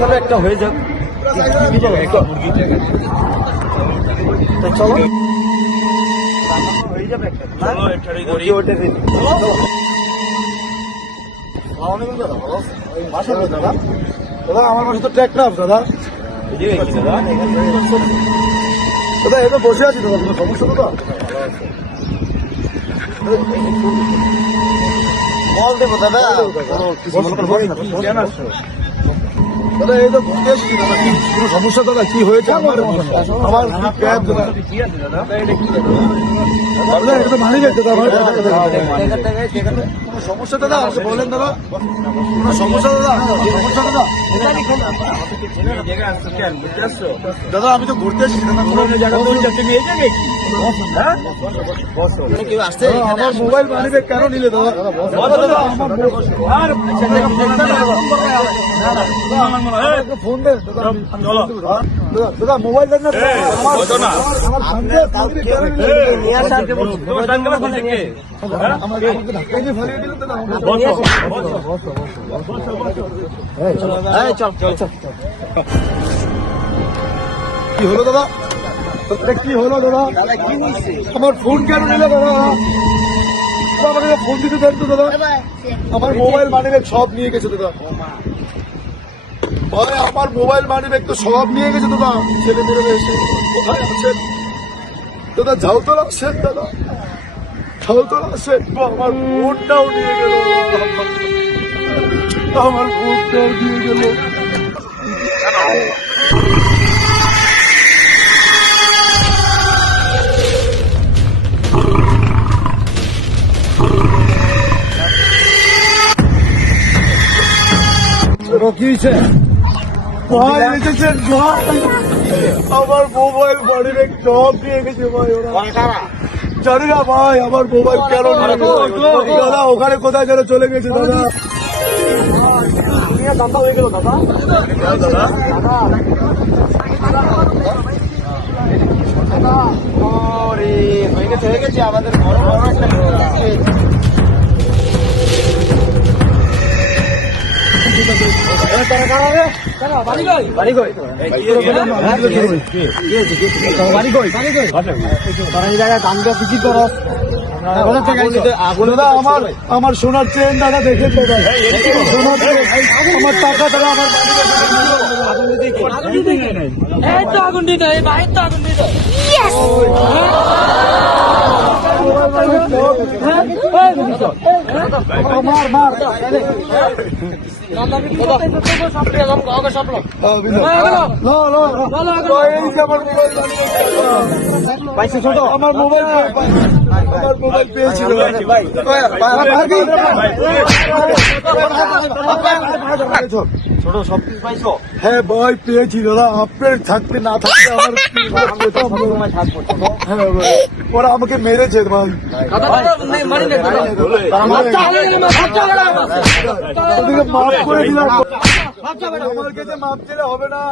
তাহলে একটা হয়ে যাক, চলো হয়ে যাবে একটা। দাদা আমার কাছে তো ট্র্যাক না দাদা, দাদা এবার বসে আছি দাদা, কোনো সমস্যা দাদা? বল দেবো দাদা, দাদা এই তো ঘুরতে এসেছি দাদা, কি কোনো সমস্যা দাদা? কি হয়েছে আমার ক্যাব দাদা? দাদা এটা তো মানি ব্যাগ দাদা, কোনো সমস্যা দাদা? বলেন দাদা, কোনো সমস্যা দাদা? সমস্যা দাদা? দাদা আমি তো ঘুরতে এসেছি দাদা, আমার মোবাইল মানি ব্যাগ কেন নিলে দাদা? ফোন দেন দাদা, মোবাইল দেন না কি হলো দাদা? কি হলো দাদা? আমার ফোন কেন নিলে দাদা? আমাকে ফোন দিতে দেন তো দাদা, আমার মোবাইল মানি ব্যাগ সব নিয়ে গেছে দাদা। ভাই আমার মোবাইল মানি ব্যাগ তো সব নিয়ে গেছে দাদা, ছেলে মেয়েরা এসে কোথায় আছেন দাদা? ঝাউতলা আসেন দাদা, ঝাউতলা আসেন। আমার ফোনটাও নিয়ে গেল, আমার ফোনটাও নিয়ে গেল। কি হয়েছে ভাই? এসেছেন ভাই, আমার মোবাইল মানি ব্যাগ সব নিয়ে গেছে ভাই। ওরা জানি না ভাই আমার মোবাইল কেন দাদা, ওখানে কোথায় যেন চলে গেছে দাদা। দাদা হয়ে গেল দাদা, হয়ে গেছে আমাদের বড় বড় একটা আমার সোনার চেন দাদা, দেখে আমার টাকা দাদা, আমার আগুন দিতে ছোট আমার মোবাইল পেয়েছিল ছোট সব কিছু পাইছো? হ্যাঁ ভাই পেয়েছি দাদা, আপনার থাকতে না থাকতে আমার ওরা আমাকে মেরেছে ভাই। মাফ করে দিলাম, আমার কাছে মাফ দিলে হবে না।